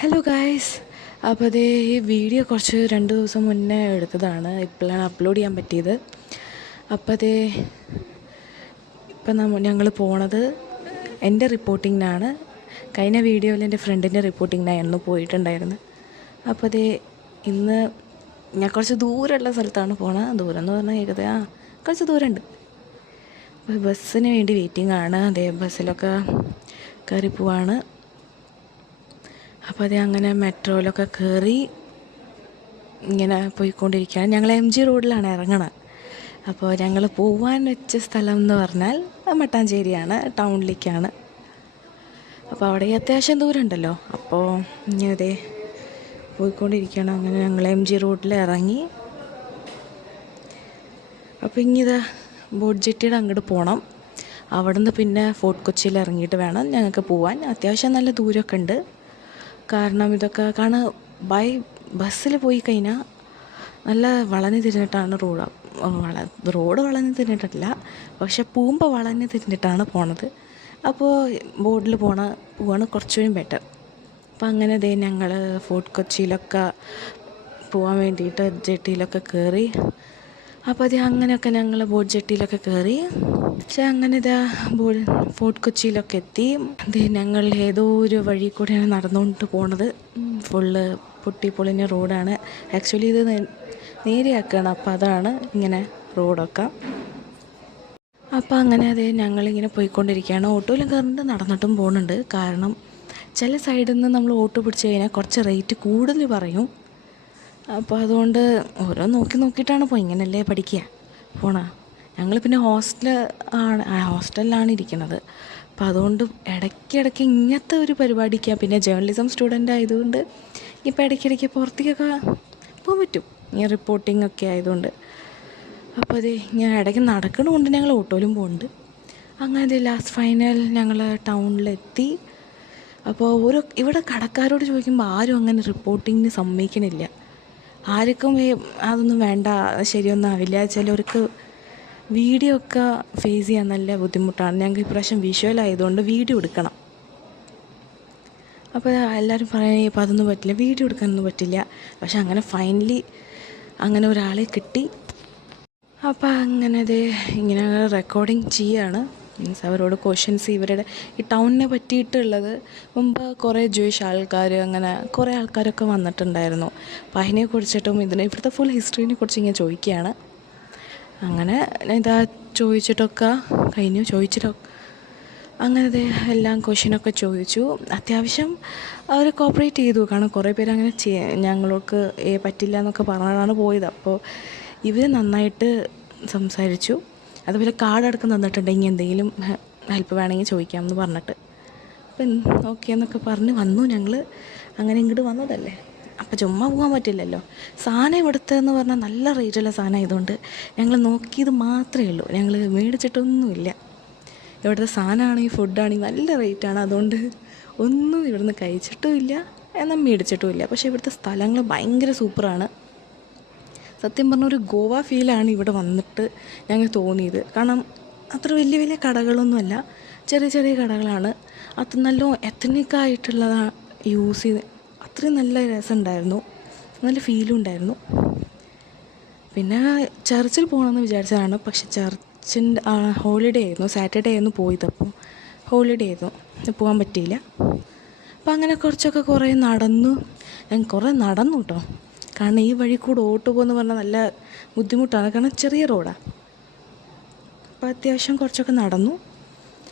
Hello guys. അപ്പോൾ അതേ ഈ വീഡിയോ കുറച്ച് 2 ദിവസം മുന്നേ എടുത്തതാണ്. ഇപ്പോഴാണ് അപ്ലോഡ് ചെയ്യാൻ പറ്റിയത്. അപ്പോൾ അതേ ഇപ്പം ഞങ്ങൾ പോണത് എൻ്റെ റിപ്പോർട്ടിങ്ങിനാണ്. കഴിഞ്ഞ വീഡിയോയിൽ എൻ്റെ ഫ്രണ്ടിൻ്റെ റിപ്പോർട്ടിങ്ങിനായിരുന്നു പോയിട്ടുണ്ടായിരുന്നത്. അപ്പോൾ അതേ ഇന്ന് ഞാൻ കുറച്ച് ദൂരമുള്ള സ്ഥലത്താണ് പോണത്. ദൂരം എന്ന് പറഞ്ഞാൽ ഏകദേശം കുറച്ച് ദൂരമുണ്ട്. അപ്പോൾ ബസ്സിന് വേണ്ടി വെയിറ്റിംഗ് ആണ്. അതേ ബസ്സിലൊക്കെ കയറി പോവാണ്. അപ്പോൾ അത് അങ്ങനെ മെട്രോയിലൊക്കെ കയറി ഇങ്ങനെ പോയിക്കൊണ്ടിരിക്കുകയാണ്. ഞങ്ങൾ MG റോഡിലാണ് ഇറങ്ങണത്. അപ്പോൾ ഞങ്ങൾ പോകാൻ വെച്ച സ്ഥലം എന്ന് പറഞ്ഞാൽ മട്ടാഞ്ചേരിയാണ്, ടൗണിലേക്കാണ്. അപ്പോൾ അവിടെ അത്യാവശ്യം ദൂരം ഉണ്ടല്ലോ. അപ്പോൾ ഇങ്ങനെ അതേ പോയിക്കൊണ്ടിരിക്കുകയാണ്. അങ്ങനെ ഞങ്ങൾ MG റോഡിൽ ഇറങ്ങി. അപ്പോൾ ഇങ്ങിതാ ബോട്ട് ജെട്ടിയുടെ അങ്ങോട്ട് പോകണം. അവിടുന്ന് പിന്നെ ഫോർട്ട് കൊച്ചിയിൽ ഇറങ്ങിയിട്ട് വേണം ഞങ്ങൾക്ക് പോകാൻ. അത്യാവശ്യം നല്ല ദൂരമൊക്കെ ഉണ്ട്. കാരണം ഇതൊക്കെ ബസ്സിൽ പോയി കഴിഞ്ഞാൽ നല്ല വളഞ്ഞ് തിരിഞ്ഞിട്ടാണ് റോഡ് വളഞ്ഞ് തിരിഞ്ഞിട്ടില്ല, പക്ഷെ പോകുമ്പോൾ വളഞ്ഞ് തിരിഞ്ഞിട്ടാണ് പോണത്. അപ്പോൾ ബോട്ടിൽ പോവാണ് കുറച്ചുകൂടി ബെറ്റർ. അപ്പം അങ്ങനെ ദേ ഞങ്ങൾ ഫോർട്ട് കൊച്ചിയിലൊക്കെ പോകാൻ വേണ്ടിയിട്ട് ജെട്ടിയിലൊക്കെ കയറി. അപ്പോൾ അത് അങ്ങനെയൊക്കെ ഞങ്ങൾ ബോട്ട് ജെട്ടിയിലൊക്കെ കയറി. പക്ഷെ അങ്ങനെ ഫോർട്ട് കൊച്ചിയിലൊക്കെ എത്തി. ഞങ്ങൾ ഏതോ ഒരു വഴി കൂടെയാണ് നടന്നുകൊണ്ട് പോണത്. ഫുള്ള് പൊട്ടിപ്പൊളിഞ്ഞ റോഡാണ്. ആക്ച്വലി ഇത് നേരെയാക്കുകയാണ്. അപ്പോൾ അതാണ് ഇങ്ങനെ റോഡൊക്കെ. അപ്പോൾ അങ്ങനെ ഞങ്ങളിങ്ങനെ പോയിക്കൊണ്ടിരിക്കുകയാണ്. ഓട്ടോയിലും കയറുന്നുണ്ട്, നടന്നിട്ടും പോകുന്നുണ്ട്. കാരണം ചില സൈഡിൽ നിന്ന് നമ്മൾ ഓട്ടോ പിടിച്ച് കഴിഞ്ഞാൽ കുറച്ച് റേറ്റ് കൂടുതൽ പറയും. അപ്പോൾ അതുകൊണ്ട് ഓരോ നോക്കിയിട്ടാണ് ഇങ്ങനെയല്ലേ പഠിക്കുക ഞങ്ങൾ പിന്നെ ഹോസ്റ്റലിലാണ് ഇരിക്കുന്നത്. അപ്പോൾ അതുകൊണ്ട് ഇടയ്ക്കിടയ്ക്ക് ഇങ്ങനത്തെ ഒരു പരിപാടിക്ക് പിന്നെ ജേർണലിസം സ്റ്റുഡൻ്റ് ആയതുകൊണ്ട് ഇപ്പോൾ ഇടയ്ക്കിടയ്ക്ക് പുറത്തേക്കൊക്കെ പോകാൻ പറ്റും, ഈ റിപ്പോർട്ടിംഗ് ഒക്കെ ആയതുകൊണ്ട്. അപ്പോൾ ഞാൻ ഇടയ്ക്ക് നടക്കണമുണ്ട്, ഞങ്ങൾ ഓട്ടോയിലും പോകുന്നുണ്ട്. അങ്ങനെ ലാസ്റ്റ് ഫൈനൽ ഞങ്ങൾ ടൗണിലെത്തി. അപ്പോൾ ഇവിടെ കടക്കാരോട് ചോദിക്കുമ്പോൾ ആരും അങ്ങനെ റിപ്പോർട്ടിങ്ങിന് സമ്മതിക്കണില്ല. ആർക്കും അതൊന്നും വേണ്ട, ശരിയൊന്നും ആവില്ല. ചിലവർക്ക് വീഡിയോ ഒക്കെ ഫേസ് ചെയ്യാൻ നല്ല ബുദ്ധിമുട്ടാണ്. ഞങ്ങൾക്ക് ഇപ്രാവശ്യം വിഷ്വലായതുകൊണ്ട് വീഡിയോ എടുക്കണം. അപ്പോൾ എല്ലാവരും പറയുന്നത് ഇപ്പോൾ അതൊന്നും പറ്റില്ല, വീഡിയോ എടുക്കാനൊന്നും പറ്റില്ല. പക്ഷെ അങ്ങനെ ഫൈനലി അങ്ങനെ ഒരാളെ കിട്ടി. അപ്പോൾ അങ്ങനെ ഇങ്ങനെ റെക്കോർഡിങ് ചെയ്യാണ്. മീൻസ് അവരോട് ക്വസ്റ്റ്യൻസ് ഇവരുടെ ഈ ടൗണിനെ പറ്റിയിട്ടുള്ളത്. മുമ്പ് കുറേ ജൂയിഷ് ആൾക്കാർ അങ്ങനെ കുറേ ആൾക്കാരൊക്കെ വന്നിട്ടുണ്ടായിരുന്നു. അപ്പോൾ അതിനെക്കുറിച്ചിട്ടും ഇവിടുത്തെ ഫുൾ ഹിസ്റ്ററിനെ കുറിച്ച് ഇങ്ങനെ ചോദിക്കുകയാണ്. അങ്ങനെ ചോദിച്ചിട്ടൊക്കെ കഴിഞ്ഞു. അങ്ങനെ എല്ലാം ക്വസ്റ്റ്യനൊക്കെ ചോദിച്ചു. അത്യാവശ്യം അവർ കോപ്പറേറ്റ് ചെയ്തു. കാരണം കുറേ പേര് അങ്ങനെ ഞങ്ങൾക്ക് പറ്റില്ല എന്നൊക്കെ പറഞ്ഞാണ് പോയത്. അപ്പോൾ ഇവർ നന്നായിട്ട് സംസാരിച്ചു. അതുപോലെ കാർഡ് അടക്കം തന്നിട്ടുണ്ടെങ്കിൽ എന്തെങ്കിലും ഹെൽപ്പ് വേണമെങ്കിൽ ചോദിക്കാമെന്ന് പറഞ്ഞിട്ട് അപ്പം ഓക്കെ എന്നൊക്കെ പറഞ്ഞ് വന്നു. ഞങ്ങൾ അങ്ങനെ ഇങ്ങോട്ട് വന്നതല്ലേ, അപ്പോൾ ചുമ്മാ പോകാൻ പറ്റില്ലല്ലോ. സാധനം ഇവിടുത്തെ എന്ന് പറഞ്ഞാൽ നല്ല റേറ്റുള്ള സാധനം ആയതുകൊണ്ട് ഞങ്ങൾ നോക്കിയത് മാത്രമേ ഉള്ളൂ, ഞങ്ങൾ മേടിച്ചിട്ടൊന്നുമില്ല. ഇവിടുത്തെ സാധനമാണെങ്കിൽ ഫുഡാണെങ്കിൽ നല്ല റേറ്റാണ്. അതുകൊണ്ട് ഒന്നും ഇവിടുന്ന് കഴിച്ചിട്ടുമില്ല, എന്നാൽ മേടിച്ചിട്ടുമില്ല. പക്ഷേ ഇവിടുത്തെ സ്ഥലങ്ങൾ ഭയങ്കര സൂപ്പറാണ്. സത്യം പറഞ്ഞ ഒരു ഗോവ ഫീലാണ് ഇവിടെ വന്നിട്ട് ഞങ്ങൾക്ക് തോന്നിയത്. കാരണം അത്ര വലിയ വലിയ കടകളൊന്നുമല്ല, ചെറിയ ചെറിയ കടകളാണ്. അത് നല്ല എത്തനിക്കായിട്ടുള്ളതാണ് യൂസ് ചെയ്ത്. അത്രയും നല്ല രസമുണ്ടായിരുന്നു, നല്ല ഫീലും ഉണ്ടായിരുന്നു. പിന്നെ ചർച്ചിൽ പോകണമെന്ന് വിചാരിച്ചതാണ്. പക്ഷെ ചർച്ചിൻ്റെ ഹോളിഡേ ആയിരുന്നു, സാറ്റർഡേ ആയിരുന്നു പോയത്. അപ്പോൾ ഹോളിഡേ ആയിരുന്നു, പോകാൻ പറ്റിയില്ല. അപ്പോൾ അങ്ങനെ കുറേ നടന്നു. ഞാൻ കുറേ നടന്നു കേട്ടോ. കാരണം ഈ വഴി കൂടെ ഓട്ടോ പോകുമെന്ന് പറഞ്ഞാൽ നല്ല ബുദ്ധിമുട്ടാണ്. കാരണം ചെറിയ റോഡാണ്. അപ്പോൾ അത്യാവശ്യം കുറച്ചൊക്കെ നടന്നു.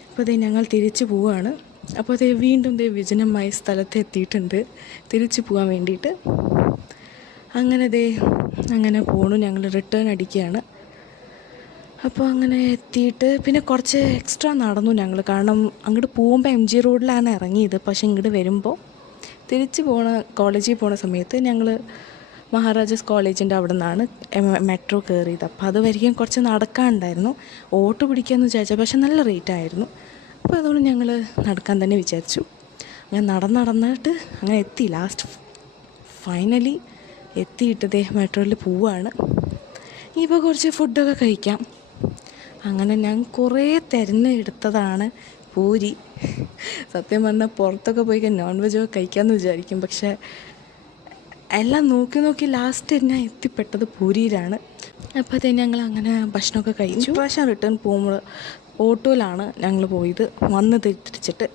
അപ്പോൾ ഞങ്ങൾ തിരിച്ച് പോവുകയാണ്. അപ്പോൾ വീണ്ടും വിജനമായ സ്ഥലത്ത് എത്തിയിട്ടുണ്ട് തിരിച്ച് പോകാൻ വേണ്ടിയിട്ട്. അങ്ങനെ പോണു. ഞങ്ങൾ റിട്ടേൺ അടിക്കുകയാണ്. അപ്പോൾ അങ്ങനെ എത്തിയിട്ട് പിന്നെ കുറച്ച് എക്സ്ട്രാ നടന്നു ഞങ്ങൾ. കാരണം അങ്ങോട്ട് പോകുമ്പോൾ MG റോഡിലാണ് ഇറങ്ങിയത്. പക്ഷേ ഇങ്ങോട്ട് വരുമ്പോൾ തിരിച്ച് കോളേജിൽ പോണ സമയത്ത് ഞങ്ങൾ മഹാരാജാസ് കോളേജിൻ്റെ അവിടെ നിന്നാണ് മെട്രോ കയറിയത്. അപ്പോൾ അതുവരെയും കുറച്ച് നടക്കാനുണ്ടായിരുന്നു. ഓട്ടോ പിടിക്കാമെന്ന് വിചാരിച്ചത്, പക്ഷെ നല്ല റേറ്റായിരുന്നു. അപ്പോൾ അതുകൊണ്ട് ഞങ്ങൾ നടക്കാൻ തന്നെ വിചാരിച്ചു. അങ്ങനെ നടന്നിട്ട് അങ്ങനെ എത്തി. ലാസ്റ്റ് ഫൈനലി എത്തിയിട്ട് മെട്രോയിൽ പോവുകയാണ്. ഇപ്പോൾ കുറച്ച് ഫുഡൊക്കെ കഴിക്കാം. അങ്ങനെ ഞാൻ കുറേ തിരഞ്ഞെടുത്തതാണ് പൂരി. സത്യം പറഞ്ഞാൽ പുറത്തൊക്കെ പോയി നോൺ വെജൊക്കെ കഴിക്കാമെന്ന് വിചാരിക്കും, പക്ഷേ എല്ലാം നോക്കി നോക്കി ലാസ്റ്റ് ഞാൻ എത്തിപ്പെട്ടത് പൂരിയിലാണ്. അപ്പോൾ അത് ഞങ്ങൾ അങ്ങനെ ഭക്ഷണമൊക്കെ കഴിച്ചു. പ്രാവശ്യം റിട്ടേൺ പോകുമ്പോൾ ഓട്ടോയിലാണ് ഞങ്ങൾ പോയത്, വന്ന് തിരിച്ചിട്ട്.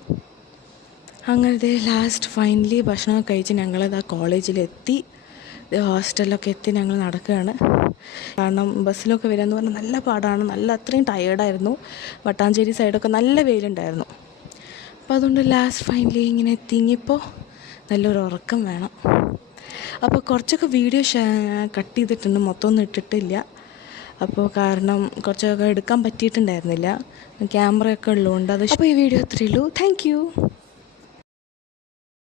അങ്ങനത്തെ ലാസ്റ്റ് ഫൈനലി ഭക്ഷണമൊക്കെ കഴിച്ച് ഞങ്ങളത് ആ കോളേജിലെത്തി, ഹോസ്റ്റലിലൊക്കെ എത്തി ഞങ്ങൾ നടക്കുകയാണ്. കാരണം ബസ്സിലൊക്കെ വരികയെന്ന് പറഞ്ഞാൽ നല്ല പാടാണ്, അത്രയും ടയേർഡായിരുന്നു. വട്ടാഞ്ചേരി സൈഡൊക്കെ നല്ല വെയിലുണ്ടായിരുന്നു. അപ്പോൾ അതുകൊണ്ട് ലാസ്റ്റ് ഫൈനലി ഇങ്ങനെ എത്തി. ഇനിയിപ്പോൾ നല്ലൊരു ഉറക്കം വേണം. അപ്പോൾ കുറച്ചൊക്കെ വീഡിയോ കട്ട് ചെയ്തിട്ടുണ്ട്, മൊത്തമൊന്നും ഇട്ടിട്ടില്ല. അപ്പോൾ കാരണം കുറച്ചൊക്കെ എടുക്കാൻ പറ്റിയിട്ടുണ്ടായിരുന്നില്ല, ക്യാമറയൊക്കെ ഉള്ളതുകൊണ്ട്. അപ്പോൾ ഈ വീഡിയോ അത്രയേ ഉള്ളൂ. Thank you.